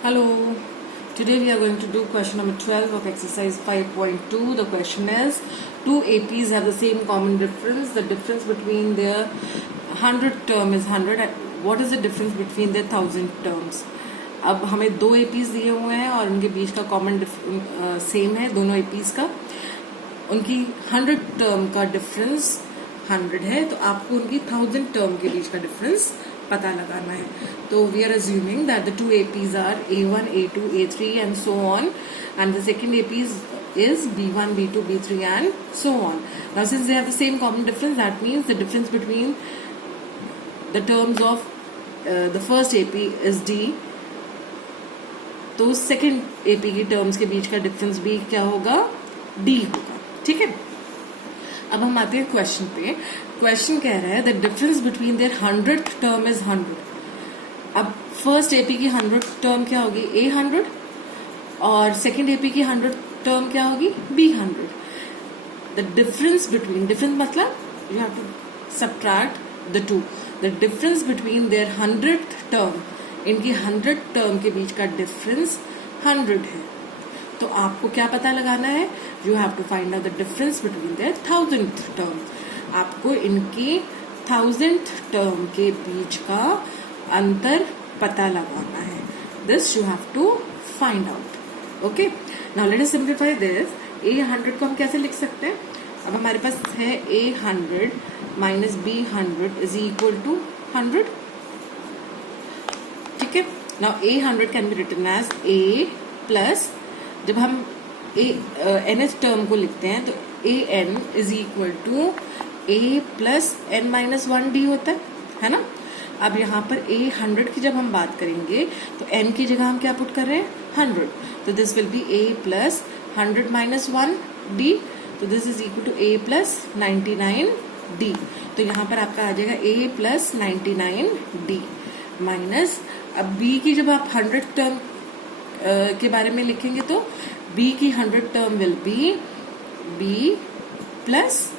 Hello. Today we are going to do question number 12 of exercise 5.2. The question is, two APs have the same common difference. The difference between their 100 term is 100. What is the difference between their 1000 terms? अब हमें दो APs दिए हुए हैं और उनके बीच का common same है दोनों APs का. उनकी 100 टर्म का डिफरेंस 100 है, तो आपको उनकी 1000 टर्म के बीच का डिफरेंस पता लगाना है. तो we are assuming that the two APs are A1, A2, A3 and so on, and the second AP is B1, B2, B3 and so on. Now since they have the same common difference, that means the difference between the terms of the first AP is D. तो second AP की terms के बीच का difference भी क्या होगा? D होगा. ठीक है. अब हम आते हैं क्वेश्चन पे. क्वेश्चन कह रहा है the difference between their 100 term is 100. अब फर्स्ट AP की 100 टर्म क्या होगी? A100 और सेकंड AP की 100 टर्म क्या होगी? B100. The difference between, difference मतलब you have to subtract the two. The difference between their 100 term, इनकी 100 टर्म के बीच का डिफरेंस 100 है. तो आपको क्या पता लगाना है? You have to find out the difference between their 1000 term. आपको इनकी 1000 टर्म के बीच का अंतर पता लगाना है. This you have to find out. Okay, now let us simplify this. A100 को हम कैसे लिख सकते हैं? अब हमारे पास है A100 minus B100 is equal to 100. ठीक है. Now A100 can be written as A plus, जब हम nth टर्म को लिखते हैं तो an is equal to a plus n minus 1d होता है ना. अब यहाँ पर A100 की जब हम बात करेंगे तो n की जगह हम क्या पुट कर रहे हैं? 100. तो this will be a plus 100 minus 1d. तो this is equal to a plus 99d. तो यहाँ पर आपका आ जाएगा a प्लस 99d माइनस, अब b की जब आप 100 टर्म के बारे में लिखेंगे तो b की 100 term will be b plus,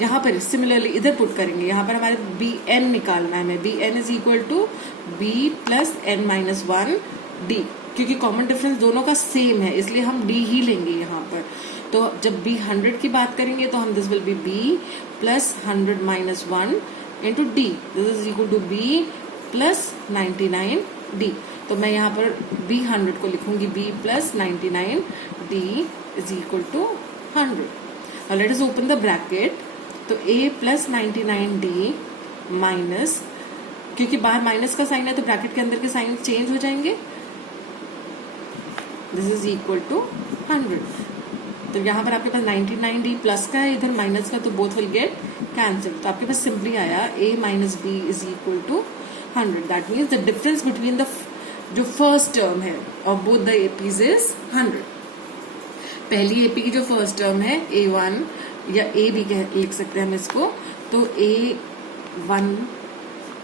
यहाँ पर सिमिलरली इधर पुट करेंगे, यहाँ पर हमारे bn निकालना है हमें. bn is equal to b plus n minus 1d. क्योंकि कॉमन डिफरेंस दोनों का सेम है इसलिए हम d ही लेंगे यहाँ पर. तो जब b 100 की बात करेंगे तो हम this will be b plus 100 minus 1 into d. This is equal to b plus 99d. तो मैं यहाँ पर B100 को लिखूंगी b plus 99d is equal to 100. Now let us open the bracket. तो a प्लस 99d माइनस, क्योंकि बाहर minus का साइन है तो ब्रैकेट के अंदर के साइन चेंज हो जाएंगे. This is equal to 100. तो यहाँ पर आपके पास 99d प्लस का है, इधर माइनस का, तो बोथ विल गेट कैंसिल. तो आपके पास सिंपली आया a minus b is equal to 100. That means the difference between the जो फर्स्ट टर्म है of both the APs is 100. पहली AP की जो फर्स्ट टर्म है A1 या A भी लिख सकते हैं हम इसको, तो A1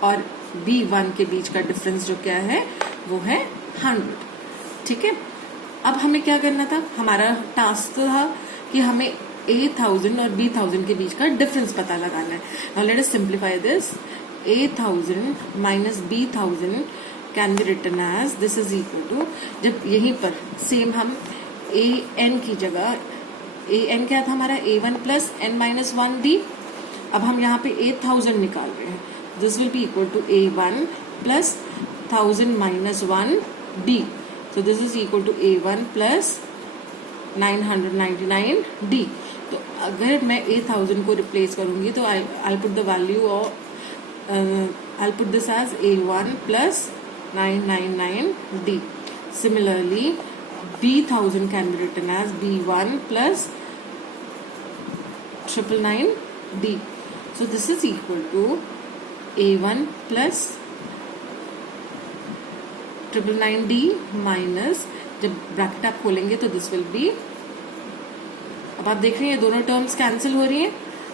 और B1 के बीच का डिफरेंस जो क्या है वो है 100. ठीक है. अब हमें क्या करना था? हमारा टास्क था कि हमें A1000 और B1000 के बीच का डिफरेंस पता लगाना है. Now let us simplify this. A1000 minus B1000 can be written as, this is equal to, जब यहीं पर सेम हम an की जगह, an क्या था हमारा? A1 plus n minus 1d. अब हम यहाँ पे 8000 निकाल रहे हैं. This will be equal to A1 plus 1000 minus 1d. तो this is equal to A1 plus 999d. तो अगर मैं 8000 को रिप्लेस करूंगी तो I put the value of, I put this as A1 plus 999d. Similarly, B1000 can be written as B1 plus 999d. So this is equal to A1 plus 999d minus, जब bracket आप खोलेंगे तो this will B, अब आप देख रहे हैं दोनों टर्म्स कैंसिल हो रही हैं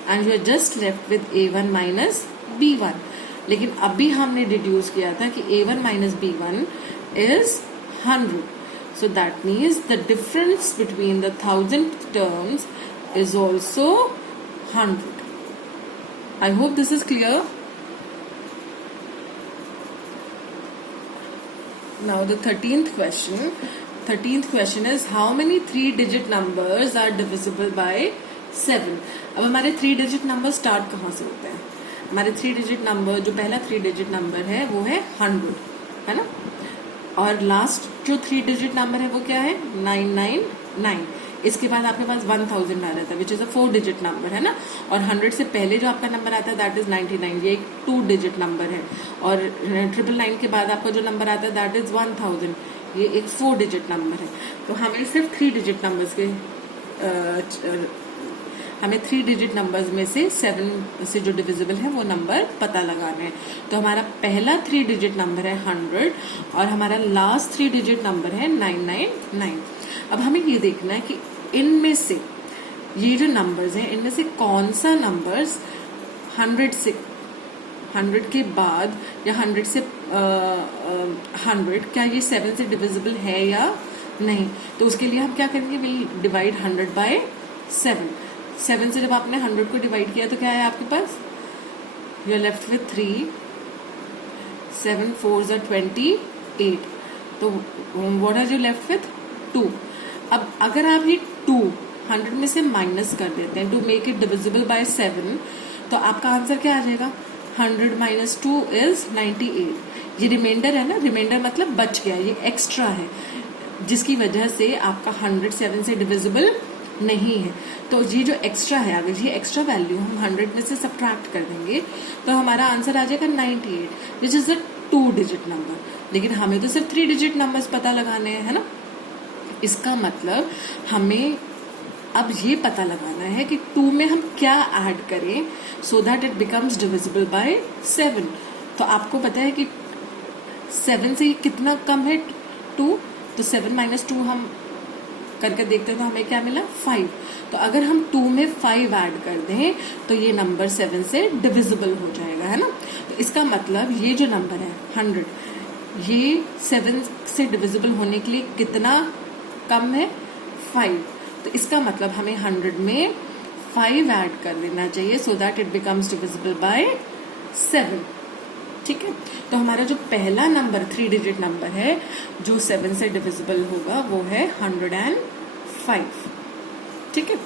and you are just left with A1 minus B1. लेकिन अभी हमने डिड्यूस किया था कि A1 minus B1 is 100. So that means the difference between the 1000 terms is also 100. I hope this is clear. Now the 13th question. 13th question is how many 3-digit numbers are divisible by 7? अब हमारे 3-digit number start कहाँ से होते हैं? हमारे 3-digit number, जो पहला 3-digit number है वो है 100, है ना? और लास्ट जो 3-digit नंबर है वो क्या है? 999. इसके बाद आपके पास 1000 आ रहा था, which is a 4-digit number, है ना? और 100 से पहले जो आपका नंबर आता है दैट इज 99, ये एक 2-digit नंबर है. और 999 के बाद आपका जो नंबर आता है दैट इज 1000, ये एक 4-digit नंबर है. तो हमें सिर्फ 3-digit नंबर्स के हमें 3-digit नंबर्स में से 7 से जो डिविजिबल है वो नंबर पता लगाना है. तो हमारा पहला 3-digit नंबर है 100 और हमारा लास्ट 3-digit नंबर है 999. अब हमें ये देखना है कि इनमें से ये जो नंबर्स हैं इनमें से कौन सा नंबर्स 100 के बाद या 100 से 100 क्या ये 7 से डिविजिबल है या नहीं. तो उसके लिए हम क्या करेंगे, विल डिवाइड 100 बाय 7. 7 से जब आपने 100 को डिवाइड किया तो क्या है आपके पास, you are left with 3. 7 4s are 28. तो what are you left with 2. अब अगर आप ये 2 100 में से माइनस कर देते हैं to make it divisible by 7, तो आपका आंसर क्या आ जाएगा, 100 minus 2 is 98. ये रिमाइंडर है ना, रिमाइंडर मतलब बच गया, ये एक्स्ट्रा है जिसकी वजह से आपका 100 7 से डिविजिबल नहीं है. तो ये जो एक्स्ट्रा है, अगर ये एक्स्ट्रा वैल्यू हम 100 में से सब्ट्रैक्ट कर देंगे तो हमारा आंसर आ जाएगा 98, which is a 2-digit number. लेकिन हमें तो सिर्फ 3-digit नंबर्स पता लगाने हैं, है ना. इसका मतलब हमें अब ये पता लगाना है कि 2 में हम क्या ऐड करें so that it becomes divisible by 7. तो आपको पता है कि 7 से कितना कम है 2, तो 7 minus 2 हम करके देखते हैं तो हमें क्या मिला 5. तो अगर हम 2 में 5 ऐड कर दें तो ये नंबर 7 से डिविजिबल हो जाएगा, है ना. तो इसका मतलब ये जो नंबर है 100, ये 7 से डिविजिबल होने के लिए कितना कम है, 5. तो इसका मतलब हमें 100 में 5 ऐड कर देना चाहिए so that it becomes divisible by 7. ठीक है. तो हमारा जो पहला नंबर 3-digit नंबर है जो 7 से डिविजिबल होगा वो है 105. ठीक है.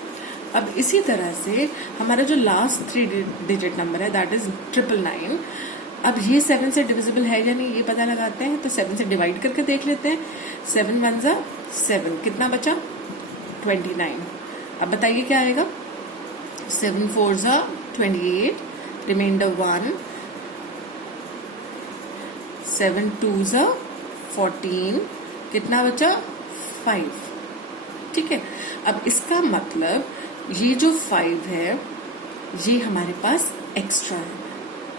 अब इसी तरह से हमारा जो लास्ट 3-digit नंबर है दैट इज 999. अब ये 7 से डिविजिबल है या नहीं ये पता लगाते हैं. तो 7 से डिवाइड करके देख लेते हैं. 7 1s are 7, कितना बचा 29. अब बताइए क्या आएगा, 7 4s are 28, reminder 1. 7 2s are 14, कितना बचा 5. ठीक है. अब इसका मतलब ये जो 5 है ये हमारे पास एक्स्ट्रा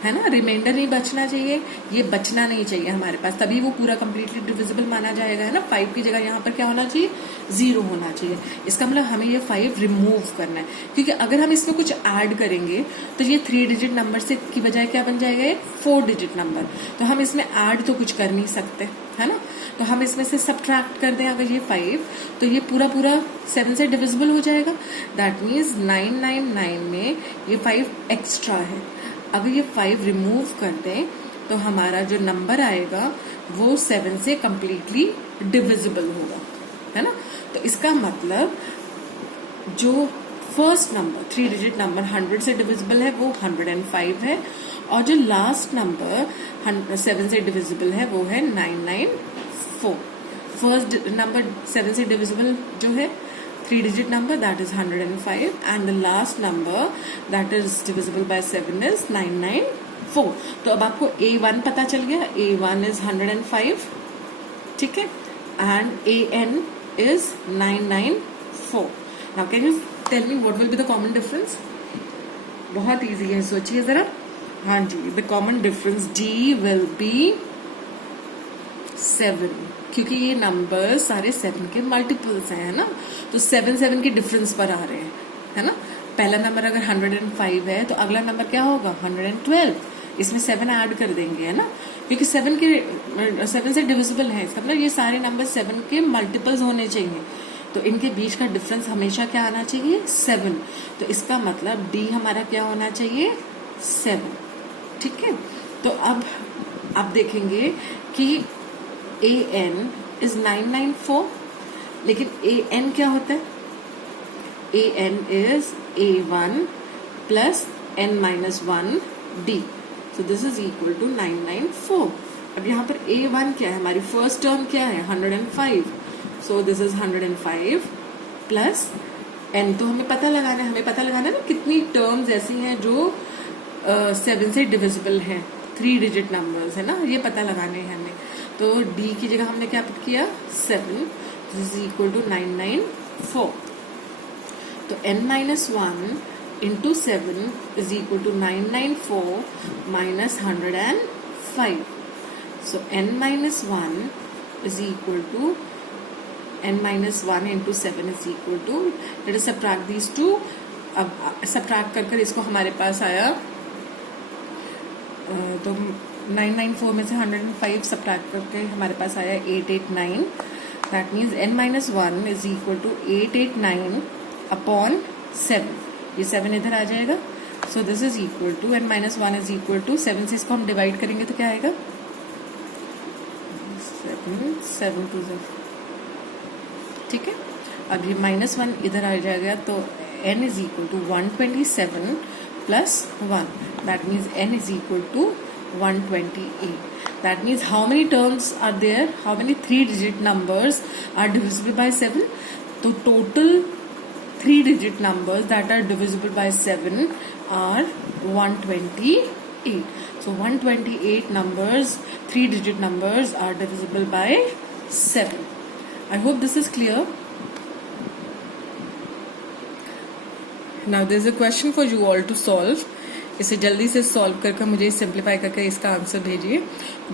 है ना. रिमाइंडर नहीं बचना चाहिए, ये बचना नहीं चाहिए हमारे पास, तभी वो पूरा कंप्लीटली डिविजिबल माना जाएगा, है ना. 5 की जगह यहाँ पर क्या होना चाहिए, 0 होना चाहिए. इसका मतलब हमें ये 5 रिमूव करना है, क्योंकि अगर हम इसमें कुछ ऐड करेंगे तो ये 3-digit नंबर से की बजाय क्या बन जाएगा, एक 4-digit नंबर. तो हम इसमें ऐड तो कुछ कर नहीं सकते, है ना. तो हम इसमें से सब्ट्रैक्ट कर दें अगर ये 5, तो ये पूरा 7 से डिविजिबल हो जाएगा. दैट मीन्स 999 में ये 5 एक्स्ट्रा है. अगर ये 5 रिमूव कर दें तो हमारा जो नंबर आएगा वो 7 से कंप्लीटली डिविजिबल होगा, है ना. तो इसका मतलब जो फर्स्ट नंबर 3-digit नंबर 100 से डिविजिबल है वो 105 है, और जो लास्ट नंबर 7 से डिविजिबल है वो है 994. फर्स्ट नंबर 7 से डिविजिबल जो है 3-digit number that is 105 and the last number that is divisible by 7 is 994. तो अब आपको A1 पता चल गया. A1 is 105, ठीक है, and AN is 994. Now can you tell me what will be the common difference? बहुत easy है, सोचिए जरा. हाँ जी, the common difference D will be 7, क्योंकि ये नंबर सारे 7 के मल्टीपल्स हैं, है ना. तो 7 7 के डिफरेंस पर आ रहे हैं, है ना. पहला नंबर अगर 105 है तो अगला नंबर क्या होगा 112. इसमें 7 ऐड कर देंगे, है ना, क्योंकि 7 से डिविजिबल है. इसका मतलब ये सारे नंबर 7 के मल्टीपल्स होने चाहिए. तो इनके बीच का डिफरेंस हमेशा क्या आना चाहिए, 7. तो इसका मतलब डी हमारा क्या होना चाहिए, 7. ठीक है. तो अब आप देखेंगे कि ए एन इज 994, लेकिन ए एन क्या होता है? A n is A1 plus n minus 1 D, so this is equal to 994. अब यहाँ पर A1 क्या है? हमारी फर्स्ट टर्म क्या है? 105, सो दिस इज 105 प्लस n, तो हमें पता लगाना है ना कितनी टर्म्स ऐसी हैं जो 7 से डिविजिबल हैं, 3 डिजिट नंबर्स है ना, ये पता लगाने हैं हमें. तो D की जगह हमने क्या पुट किया? 7, दिस इज इक्वल टू 994. तो n minus 1 into 7 is equal to 994 minus 105. So n minus 1 is equal to n minus 1 into 7 is equal to, let us subtract these two. अब subtract कर इसको हमारे पास आया, तो 994 में से 105 subtract करके हमारे पास आया 889. That means n minus 1 is equal to 889 upon 7. ये 7 इधर आ जाएगा. So this is equal to n minus 1 is equal to 7 से इसको हम डिवाइड करेंगे तो क्या आएगा? 7 to 0. ठीक है. अब ये -1 इधर आ जाएगा, तो n is equal to 127 plus 1. That means n is equal to 128. That means how many terms are there, how many 3 digit numbers are divisible by 7? तो total 3 digit numbers that are divisible by 7 are 128. So 128 numbers, 3 digit numbers are divisible by 7. I hope this is clear. Now there is a question for you all to solve. इसे जल्दी से solve करके मुझे simplify करके इसका answer भेजिए.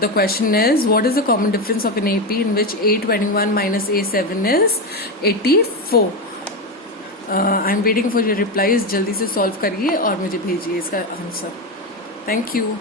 The question is what is the common difference of an AP in which A21 minus A7 is 84. I am waiting for your replies. जल्दी से सॉल्व करिए और मुझे भेजिए इसका आंसर. Thank you.